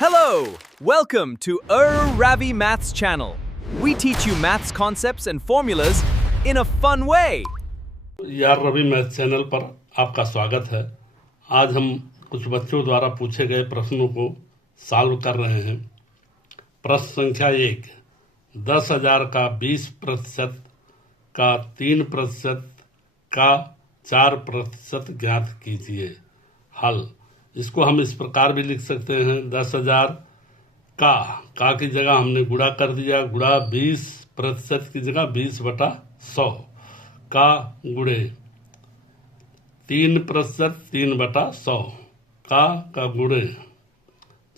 Hello! Welcome to Ravi Maths channel. We teach you maths concepts and formulas in a fun way. यार Ravi math channel पर आपका स्वागत है। आज हम कुछ बच्चों द्वारा पूछे गए प्रश्नों को सॉल्व कर रहे हैं। प्रश्न संख्या 1, 10,000 का 20% का 3% का 4% ज्ञात कीजिए। हल। इसको हम इस प्रकार भी लिख सकते हैं, 10,000 का की जगह हमने गुणा कर दिया, गुणा 20% की जगह 20/100 का गुणे 3% 3/100 का गुणे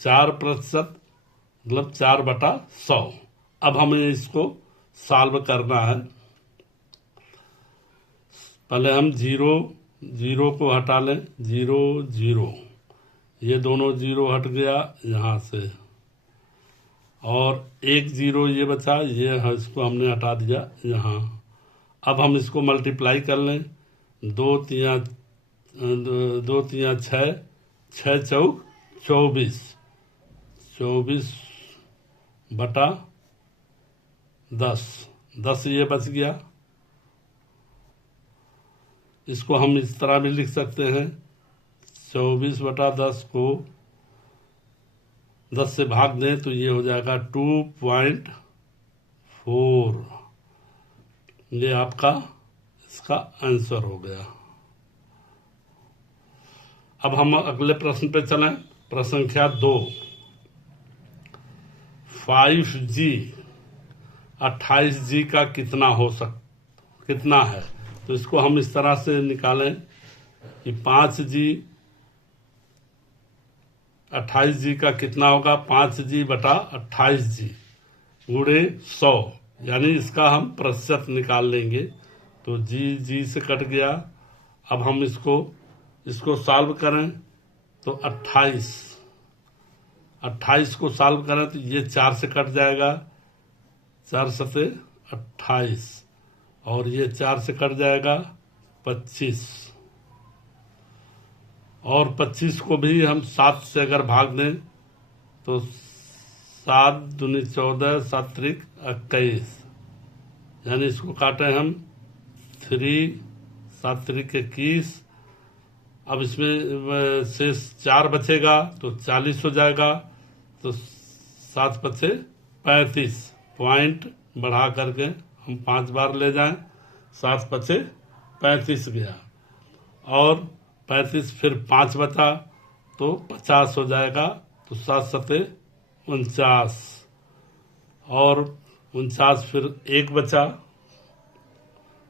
4% मतलब 4/100। अब हमें इसको सॉल्व करना है। पहले हम जीरो को हटा लें, 0 0, ये दोनों 0 हट गया यहाँ से, और 1 0 ये बचा, ये इसको हमने हटा दिया यहाँ। अब हम इसको मल्टीप्लाई कर लें, 2 3 6, 6 चौक 24, 24/10, 10 ये बच गया। इसको हम इस तरह भी लिख सकते हैं, 24/10 को 10 से भाग दें तो ये हो जाएगा 2.4। ये आपका इसका आंसर हो गया। अब हम अगले प्रश्न पे चलें। प्रश्न संख्या 2, 5G 28G का कितना है। तो इसको हम इस तरह से निकालें कि 5G 28G का कितना होगा, 5G/28G गुणे 100, यानी इसका हम प्रतिशत निकाल लेंगे। तो जी से कट गया। अब हम इसको सॉल्व करें तो 28 को सॉल्व करें तो ये 4 से कट जाएगा, 4 सते 28, और ये 4 से कट जाएगा 25, और 25 को भी हम 7 से अगर भाग दें तो 7 दूनी 14, 7 त्रिक 21, यानी इसको काटें हम 3, 7 त्रिक 21। अब इसमें शेष 4 बचेगा तो 40 हो जाएगा, तो 7 बचे 35, पॉइंट बढ़ा करके हम 5 बार ले जाएं, 7 बचे 35 गया, और 35 फिर 5 बचा तो 50 हो जाएगा, तो 7 सते 49, और 49 फिर 1 बचा,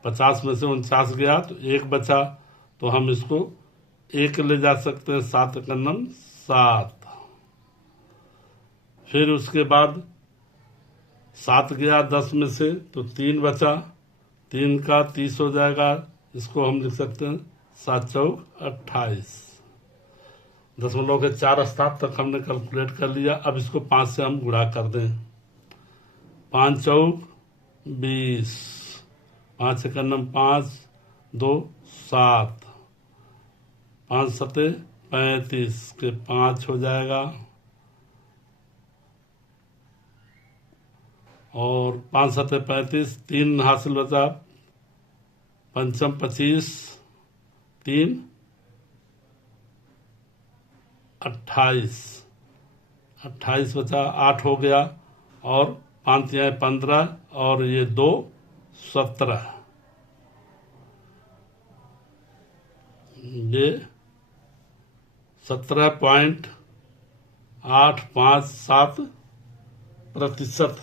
50 में से 49 गया तो 1 बचा, तो हम इसको 1 ले जा सकते हैं, 7 का 7। फिर उसके बाद 7 गया 10 में से तो 3 बचा, 3 का 30 हो जाएगा, इसको हम लिख सकते हैं 7 चौक 28। 0.4 स्थान तक हमने कैलकुलेट कर लिया। अब इसको 5 से हम गुणा कर दें, 5 चौक 20, 5 का 5, 2 7, 5 सते 35 के 5 हो जाएगा, और 5 सते 35, 3 हासिल बचा, 5 25, 3 28, 28 बचा, 8 हो गया, और 5 या 15, और ये 2 17, ये 17.857%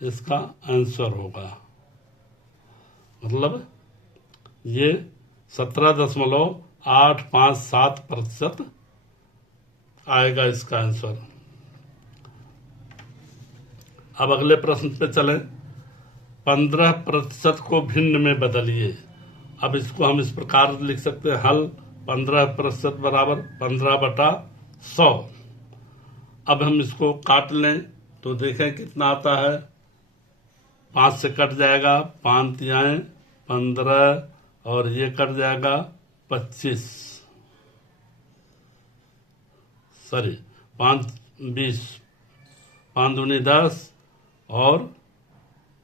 इसका आंसर होगा। मतलब ये 17.857% आएगा इसका आंसर। अब अगले प्रश्न पे चलें। 15% को भिन्न में बदलिए। अब इसको हम इस प्रकार लिख सकते हैं, हल 15% बराबर 15/100। अब हम इसको काट लें तो देखें कितना आता है, 5 से कट जाएगा, 5 तिहाई 15, और ये कट जाएगा 25, 5 20, 5 दूनी 10 और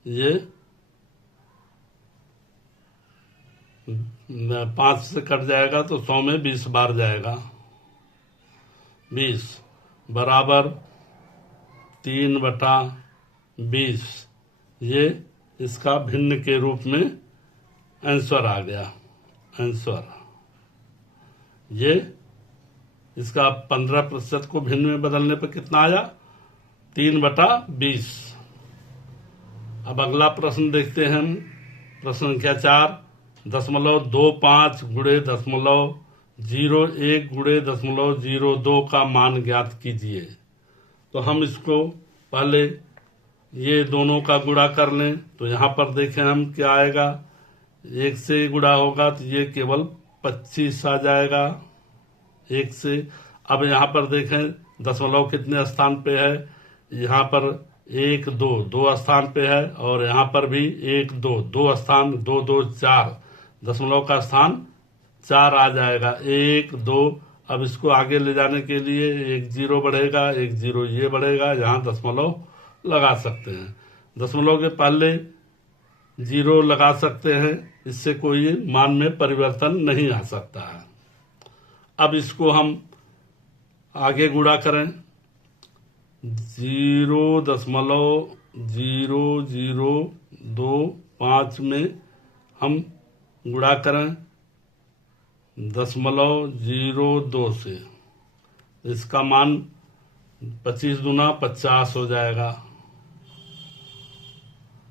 ये 5 से कट जाएगा तो 100 में 20 बार जाएगा। 20 बराबर 3/20। ये इसका भिन्न के रूप में आंसर आ गया। आंसर ये इसका 15% को भिन्न में बदलने पर कितना आया? 3/20। अब अगला प्रश्न देखते हैं हम। प्रश्न संख्या 4, 0.25 गुणे 0.01 गुणे 0.02 का मान ज्ञात कीजिए। तो हम इसको पहले ये दोनों का गुणा कर लें। तो यहाँ पर देखें हम क्या आएगा। 1 से गुणा होगा तो ये केवल 25 आ जाएगा 1 से। अब यहाँ पर देखें दशमलव कितने स्थान पे है। यहाँ पर 1 2 स्थान पे है और यहाँ पर भी 1 2 स्थान 2 2 4 दशमलव का स्थान 4 आ जाएगा। 1 2। अब इसको आगे ले जाने के लिए 1 0 बढ़ेगा, 1 0 ये बढ़ेगा। यहाँ दशमलव लगा सकते हैं। दशमलव के पहले 0 लगा सकते हैं, इससे कोई मान में परिवर्तन नहीं आ सकता है। अब इसको हम आगे गुणा करें। 0.0025 में हम गुणा करें 0.02 से। इसका मान 25 दूना 50 हो जाएगा।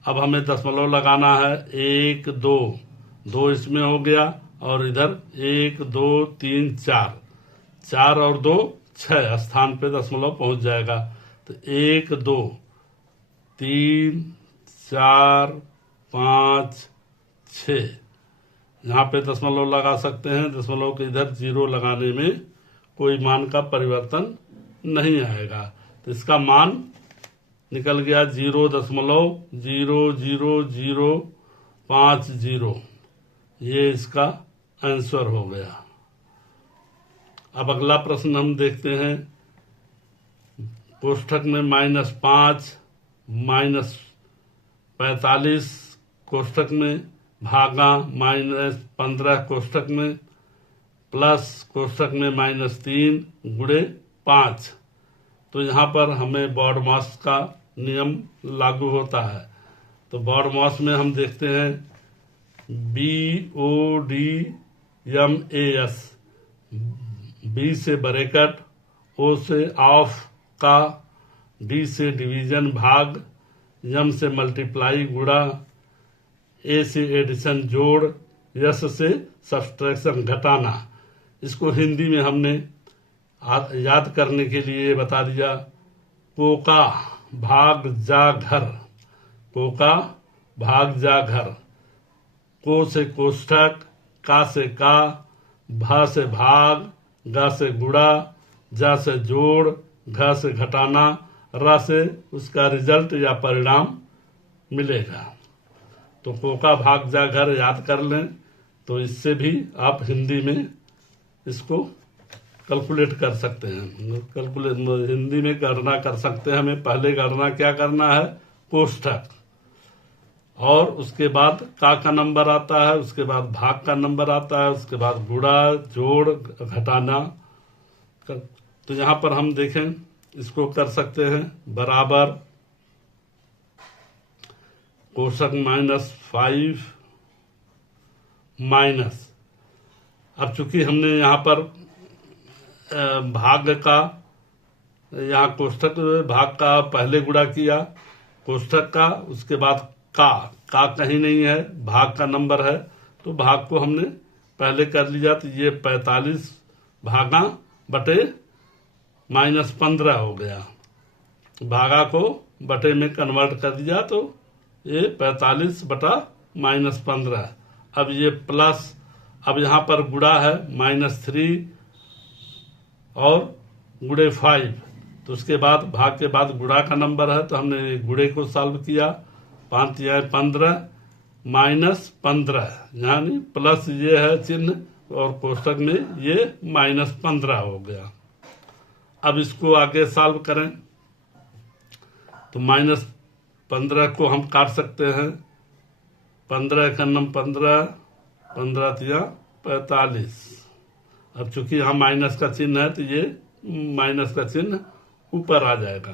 अब हमें दशमलव लगाना है। 1 2 इसमें हो गया और इधर 1 2 3 4 और 2 6 स्थान पे दशमलव पहुंच जाएगा। तो 1 2 3 4 5 6 यहाँ पे दशमलव लगा सकते हैं। दशमलव के इधर 0 लगाने में कोई मान का परिवर्तन नहीं आएगा। तो इसका मान निकल गया 0.00050। ये इसका आंसर हो गया। अब अगला प्रश्न हम देखते हैं। कोष्ठक में -5 -45 कोष्ठक में भागा -15 कोष्ठक में प्लस कोष्ठक में -3 गुणे 5। तो यहाँ पर हमें बॉडमास का नियम लागू होता है। तो बॉडमास में हम देखते हैं BODMAS, B से ब्रैकेट, O से ऑफ का, D से डिवीजन भाग, M से मल्टीप्लाई गुणा, A से एडिशन जोड़, S से सब्सट्रैक्शन घटाना। इसको हिंदी में हमने याद करने के लिए बता दिया। कोका भाग जा घर, कोका भाग जा घर। को से कोष्ठक, का से का, भा से भाग, गा से गुणा, जा से जोड़, घ से घटाना, रा से उसका रिजल्ट या परिणाम मिलेगा। तो कोका भाग जा घर याद कर लें। तो इससे भी आप हिंदी में इसको कैलकुलेट कर सकते हैं। हिंदी में गणना कर सकते हैं। हमें पहले गणना क्या करना है? कोष्ठक, और उसके बाद का नंबर आता है, उसके बाद भाग का नंबर आता है, उसके बाद गुणा जोड़ घटाना। तो यहाँ पर हम देखें इसको कर सकते हैं। बराबर कोष्ठक -5 माइनस। अब चूंकि हमने यहाँ पर भाग का, यहाँ कोष्ठक भाग का पहले गुणा किया कोष्ठक का, उसके बाद का कहीं नहीं है, भाग का नंबर है। तो भाग को हमने पहले कर लिया। तो ये 45 भागा बटे -15 हो गया। भागा को बटे में कन्वर्ट कर दिया तो ये 45 बटा -15। अब ये प्लस, अब यहाँ पर गुणा है -3 और गुणे 5। तो उसके बाद भाग के बाद गुणा का नंबर है तो हमने गुणे को सॉल्व किया। 5 या 15 -15, यानी प्लस ये है चिन्ह और कोष्ठक में ये -15 हो गया। अब इसको आगे सॉल्व करें तो -15 को हम काट सकते हैं। 15 का नम 15, 15 तिया 45। अब चूंकि यहाँ माइनस का चिन्ह है तो ये माइनस का चिन्ह ऊपर आ जाएगा,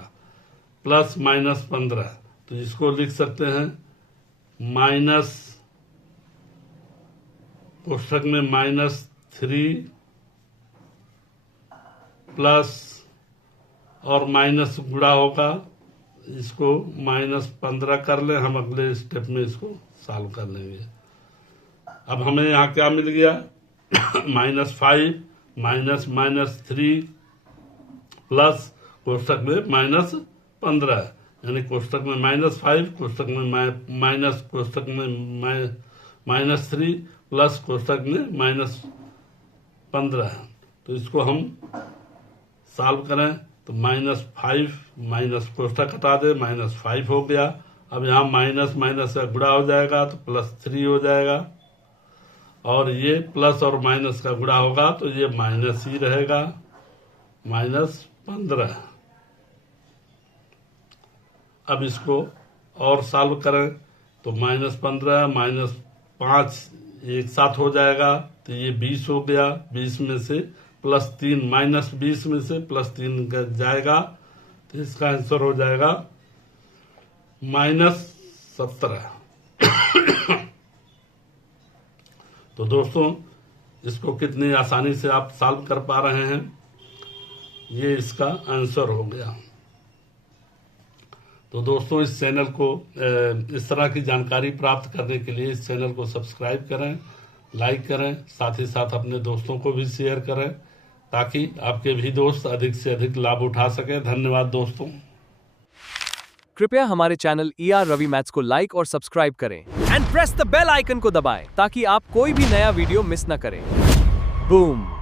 प्लस -15। तो इसको लिख सकते हैं माइनस कोष्ठक में -3 प्लस और माइनस गुणा होगा, इसको -15 कर ले। हम अगले स्टेप में इसको सॉल्व कर लेंगे। अब हमें यहाँ क्या मिल गया, -5 -3 प्लस कोष्ठक में -15, यानी कोष्ठक में -5, कोष्ठक में माइनस, कोष्ठक में -3 प्लस कोष्ठक में -15। तो इसको हम सॉल्व करें तो -5 माइनस कोष्ठक हटा दे, -5 हो गया। अब यहाँ माइनस माइनस का गुणा हो जाएगा तो +3 हो जाएगा, और ये प्लस और माइनस का गुणा होगा तो ये माइनस ही रहेगा, -15। अब इसको और सॉल्व करें तो -15 -5 एक साथ हो जाएगा तो ये 20 हो गया। 20 में से +3 -20 में से +3 जाएगा तो इसका आंसर हो जाएगा -17। तो दोस्तों, इसको कितनी आसानी से आप सॉल्व कर पा रहे हैं, ये इसका आंसर हो गया। तो दोस्तों, इस चैनल को इस तरह की जानकारी प्राप्त करने के लिए इस चैनल को सब्सक्राइब करें, लाइक करें, साथ ही साथ अपने दोस्तों को भी शेयर करें ताकि आपके भी दोस्त अधिक से अधिक लाभ उठा सकें। धन्यवाद दोस्तों। कृपया हमारे चैनल ER रवि मैथ्स को लाइक और सब्सक्राइब करें and press the bell icon को दबाएं ताकि आप कोई भी नया वीडियो मिस न करें। बूम।